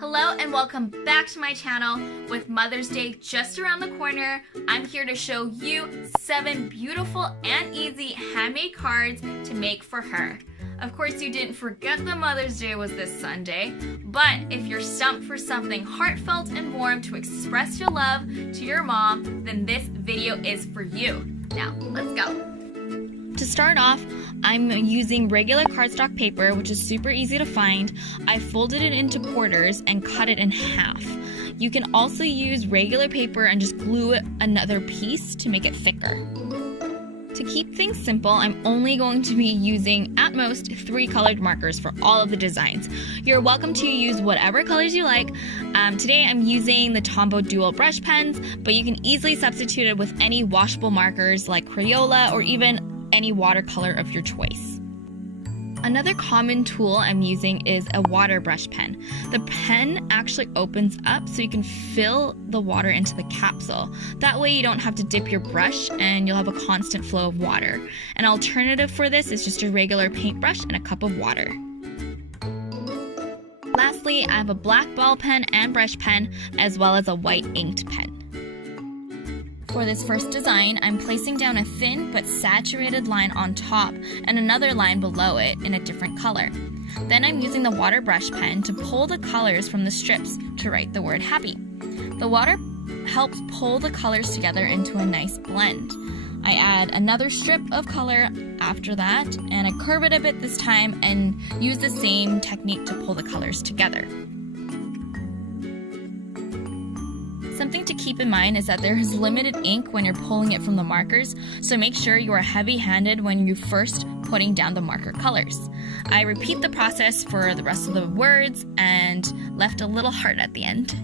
Hello and welcome back to my channel. With Mother's Day just around the corner, I'm here to show you 7 beautiful and easy handmade cards to make for her. Of course, you didn't forget that Mother's Day was this Sunday, but if you're stumped for something heartfelt and warm to express your love to your mom, then this video is for you. Now, let's go. To start off, I'm using regular cardstock paper, which is super easy to find. I folded it into quarters and cut it in half. You can also use regular paper and just glue another piece to make it thicker. To keep things simple, I'm only going to be using at most 3 colored markers for all of the designs. You're welcome to use whatever colors you like. Today I'm using the Tombow dual brush pens, but you can easily substitute it with any washable markers like Crayola or even any watercolor of your choice. Another common tool I'm using is a water brush pen. The pen actually opens up so you can fill the water into the capsule. That way you don't have to dip your brush and you'll have a constant flow of water. An alternative for this is just a regular paintbrush and a cup of water. Lastly, I have a black ball pen and brush pen as well as a white inked pen. For this first design, I'm placing down a thin but saturated line on top and another line below it in a different color. Then I'm using the water brush pen to pull the colors from the strips to write the word happy. The water helps pull the colors together into a nice blend. I add another strip of color after that, and I curve it a bit this time and use the same technique to pull the colors together. Something to keep in mind is that there is limited ink when you're pulling it from the markers, so make sure you are heavy-handed when you're first putting down the marker colors. I repeat the process for the rest of the words and left a little heart at the end.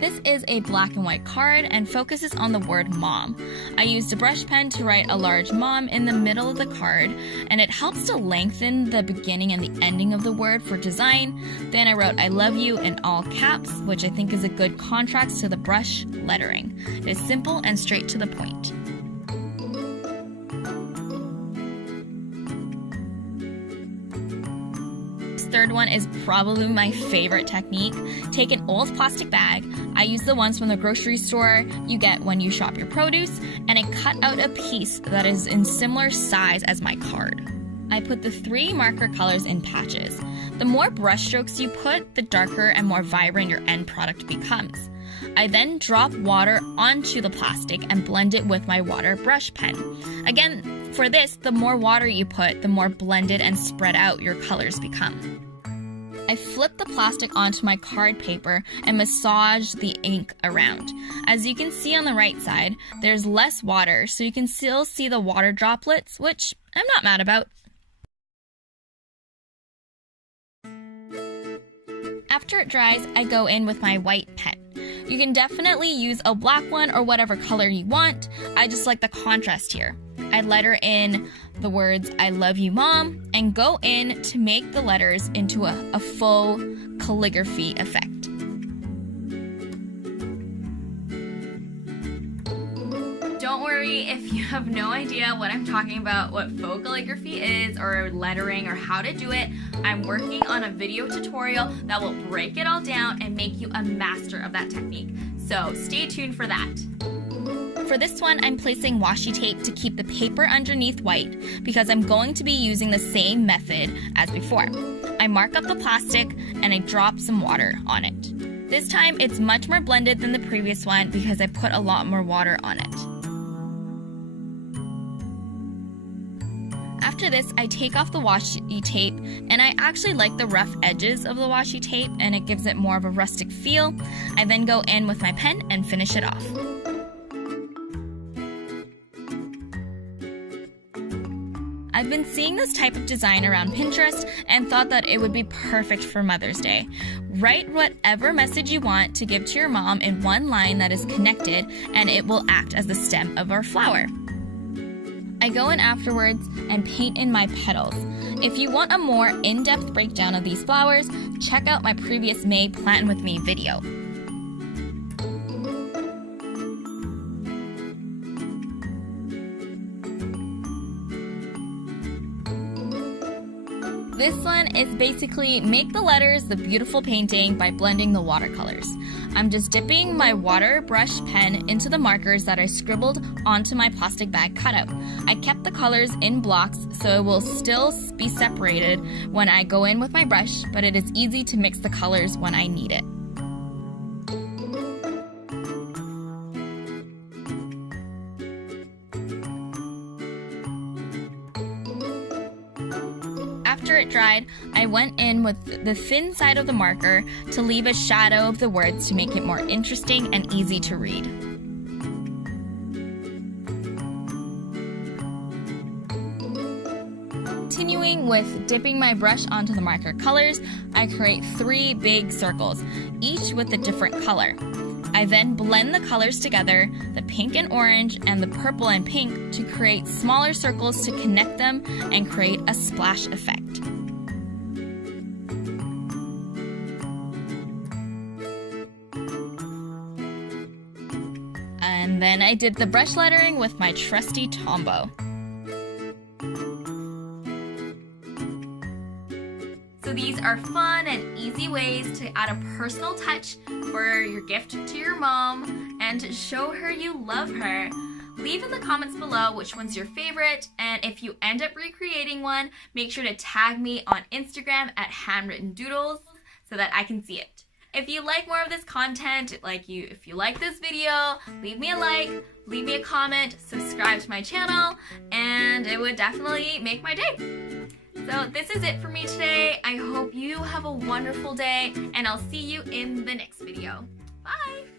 This is a black and white card and focuses on the word mom. I used a brush pen to write a large mom in the middle of the card, and it helps to lengthen the beginning and the ending of the word for design. Then I wrote I love you in all caps, which I think is a good contrast to the brush lettering. It is simple and straight to the point. Third one is probably my favorite technique. Take an old plastic bag. I use the ones from the grocery store you get when you shop your produce, and I cut out a piece that is in similar size as my card. I put the 3 marker colors in patches. The more brush strokes you put, the darker and more vibrant your end product becomes. I then drop water onto the plastic and blend it with my water brush pen. Again, for this, the more water you put, the more blended and spread out your colors become. I flip the plastic onto my card paper and massage the ink around. As you can see on the right side, there's less water, so you can still see the water droplets, which I'm not mad about. After it dries, I go in with my white pen. You can definitely use a black one or whatever color you want. I just like the contrast here. I letter in the words I love you mom and go in to make the letters into a full calligraphy effect. Don't worry if you have no idea what I'm talking about, what faux calligraphy is or lettering or how to do it. I'm working on a video tutorial that will break it all down and make you a master of that technique. So stay tuned for that. For this one, I'm placing washi tape to keep the paper underneath white because I'm going to be using the same method as before. I mark up the plastic and I drop some water on it. This time, it's much more blended than the previous one because I put a lot more water on it. After this, I take off the washi tape, and I actually like the rough edges of the washi tape and it gives it more of a rustic feel. I then go in with my pen and finish it off. I've been seeing this type of design around Pinterest and thought that it would be perfect for Mother's Day. Write whatever message you want to give to your mom in one line that is connected, and it will act as the stem of our flower. I go in afterwards and paint in my petals. If you want a more in-depth breakdown of these flowers, check out my previous May Plant With Me video. This one is basically make the letters the beautiful painting by blending the watercolors. I'm just dipping my water brush pen into the markers that I scribbled onto my plastic bag cutout. I kept the colors in blocks so it will still be separated when I go in with my brush, but it is easy to mix the colors when I need it. After it dried, I went in with the thin side of the marker to leave a shadow of the words to make it more interesting and easy to read. Continuing with dipping my brush onto the marker colors, I create 3 big circles, each with a different color. I then blend the colors together, the pink and orange and the purple and pink, to create smaller circles to connect them and create a splash effect. And then I did the brush lettering with my trusty Tombow. So these are fun and easy ways to add a personal touch for your gift to your mom and to show her you love her. Leave in the comments below which one's your favorite, and if you end up recreating one, make sure to tag me on Instagram at Handwritten Doodles so that I can see it. If you like more of this content, if you like this video, leave me a like, leave me a comment, subscribe to my channel, and it would definitely make my day. So this is it for me today. I hope you have a wonderful day, and I'll see you in the next video. Bye!